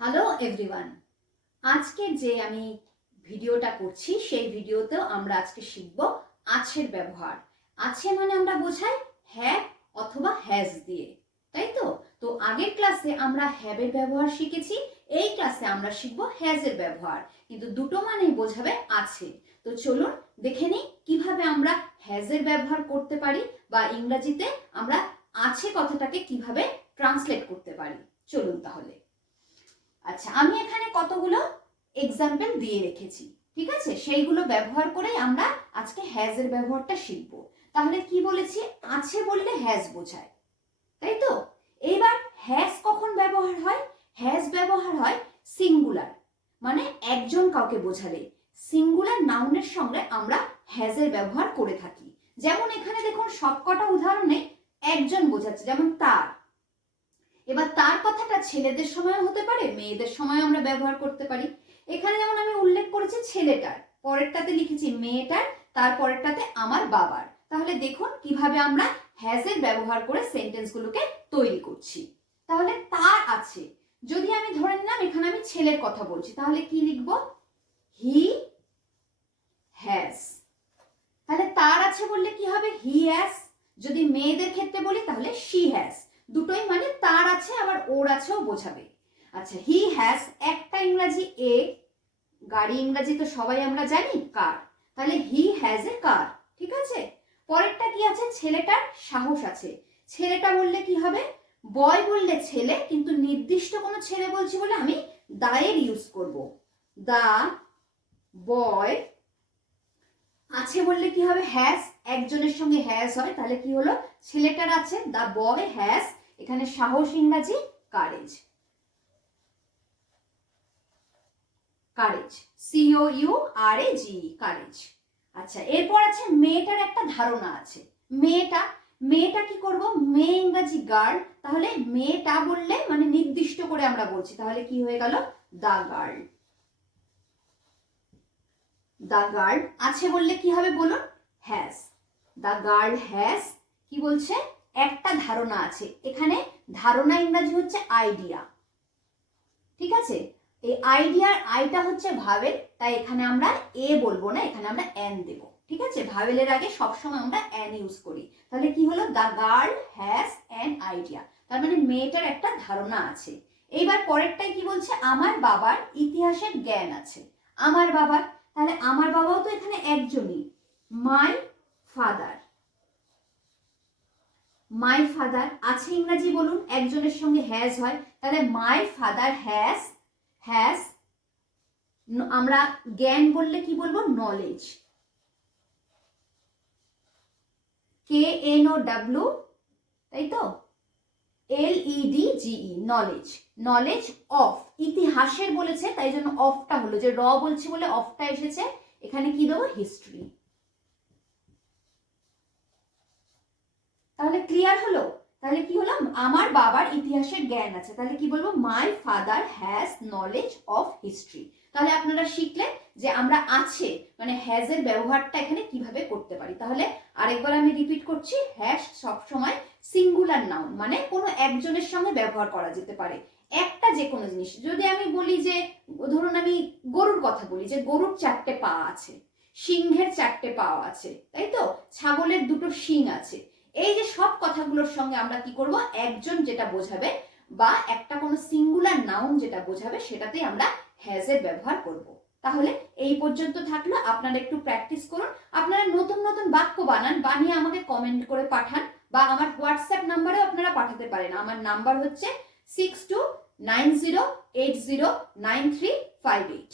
Hello everyone, আজকে যে আমি ভিডিওটা করছি সেই ভিডিওতেও আমরা আজকে শিখব আছের ব্যবহার। আছে মানে আমরা বোঝাই হ্যাভ অথবা হ্যাজ দিয়ে, তাই তো? তো আগের ক্লাসে আমরা হ্যাভের ব্যবহার শিখেছি, এই ক্লাসে আমরা শিখব হ্যাজের ব্যবহার, কিন্তু দুটো মানেই বোঝাবে আছে। তো চলুন দেখে নিই কিভাবে আমরা হ্যাজের ব্যবহার করতে পারি বা ইংরেজিতে আমরা আছে কথাটাকে কিভাবে ট্রান্সলেট করতে পারি। চলুন তাহলে। আচ্ছা, আমি এখানে কতগুলো এক্সাম্পল দিয়ে রেখেছি, ঠিক আছে? সেইগুলো ব্যবহার করেই আমরা আজকে হ্যাজ এর ব্যবহারটা শিখব। তাহলে কি বলেছি? আছে বললে হ্যাজ বোঝায়, তাই তো? এইবার হ্যাজ কখন ব্যবহার হয়? হ্যাজ ব্যবহার হয় সিঙ্গুলার, মানে একজন কাউকে বোঝালে সিঙ্গুলার নাউনের সঙ্গে আমরা হ্যাজ এর ব্যবহার করে থাকি। যেমন এখানে দেখুন সবকটা উদাহরণে একজন বোঝাচ্ছে, যেমন তার। এবার তার কথাটা ছেলেদের সময়ও হতে পারে, মেয়েদের সময় আমরা ব্যবহার করতে পারি। এখানে যেমন আমি উল্লেখ করেছি ছেলেটার, পরেরটাতে লিখেছি মেয়েটার, তার পরেরটাতে আমার বাবার। তাহলে দেখুন কিভাবে আমরা হ্যাজের ব্যবহার করে সেন্টেন্সগুলোকে তৈরি করছি। তাহলে তার আছে, যদি আমি ধরে নিলাম এখানে আমি ছেলের কথা বলছি, তাহলে কি লিখব? He has. তাহলে তার আছে বললে কি হবে? He has. যদি মেয়েদের ক্ষেত্রে বলি তাহলে শি হ্যাজ। দুটোই মানে তার আছে আবার ওর আছেও বোঝাবে। আচ্ছা, হি হ্যাজ একটা ইংরাজি এ, গাড়ি ইংরাজি তো সবাই আমরা জানি কার, তাহলে হি হ্যাজ এ কার, ঠিক আছে? পরেরটা কি আছে? ছেলেটার সাহস আছে। ছেলেটা বললে কি হবে? বয় বললে ছেলে, কিন্তু নির্দিষ্ট কোনো ছেলে বলছি বলে আমি দায়ের ইউজ করব। দা বয়। আছে বললে কি হবে? হ্যাজ, একজনের সঙ্গে হ্যাজ হয়, তাহলে কি হলো? ছেলেটার আছে, দা বয় হ্যাজ, এখানে সাহস ইংরাজি কারেজ। Courage, COURAGE, courage. আচ্ছা, এরপর আছে মেয়েটার একটা ধারণা আছে। মেয়েটা কি করব? মেয়ে ইংরাজি গার্ল, তাহলে মেয়েটা বললে মানে নির্দিষ্ট করে আমরা বলছি, তাহলে কি হয়ে গেল? দা গার্ল। দা গার্ল আছে বললে কি হবে বলুন? হ্যাজ। দা গার্ল হ্যাজ কি বলছে? একটা ধারণা আছে। এখানে ধারণা ইংরাজি হচ্ছে আইডিয়া, ঠিক আছে? এই আইডিয়ার আইটা হচ্ছে ভাবেল, তাই এখানে আমরা এ বলবো না, এখানে আমরা এন দেব, ঠিক আছে? ভাবেলের আগে সবসময় আমরা এন ইউজ করি। তাহলে কি হলো? The girl has an idea, তার মানে মেয়েটার একটা ধারণা আছে। এইবার পরেরটাই কি বলছে? আমার বাবার ইতিহাসের জ্ঞান আছে। আমার বাবার, তাহলে আমার বাবাও তো এখানে একজনই, মাই ফাদার। মাই ফাদার আছে ইংরাজি বলুন, একজনের সঙ্গে হ্যাজ হয়, তাহলে মাই ফাদার হ্যাজ। হ্যাজ আমরা জ্ঞান বললে কি বলবো? নলেজ। KNOW, তাই তো? LEDGE, knowledge. নলেজ অফ, ইতিহাসের বলেছে তাই জন্য অফটা হলো, যে র বলছি বলে অফটা এসেছে, এখানে কি দেবো? হিস্ট্রি। তাহলে ক্লিয়ার হলো? তাহলে কি হলো? আমার বাবার ইতিহাসের জ্ঞান আছে, তাহলে কি বলবো? My father has knowledge of history. তাহলে আপনারা শিখলেন যে আমরা আছে মানে হ্যাজ এর ব্যবহারটা এখানে কিভাবে করতে পারি। তাহলে আরেকবার আমি রিপিট করছি, হ্যাজ সবসময় সিঙ্গুলার নাউন, মানে কোনো একজনের সঙ্গে ব্যবহার করা যেতে পারে একটা যে কোনো জিনিস। যদি আমি বলি যে, ধরুন আমি গরুর কথা বলি, যে গরুর 4টে পা আছে, সিংহের 4টে পা আছে, তাই তো? ছাগলের 2টো শিং আছে। এই যে সব কথাগুলোর সঙ্গে আমরা কি করব? একজন যেটা বোঝাবে বা একটা কোনো সিঙ্গুলার নাউন যেটা বোঝাবে সেটাতেই আমরা হ্যাজ এর ব্যবহার করব। তাহলে এই পর্যন্ত থাকলো, আপনারা একটু প্র্যাকটিস করুন। আপনারা নতুন নতুন বাক্য বানান, বানিয়ে আমাকে কমেন্ট করে পাঠান, বা আমার হোয়াটসঅ্যাপ নাম্বারেও আপনারা পাঠাতে পারেন। আমার নাম্বার হচ্ছে 6290809358।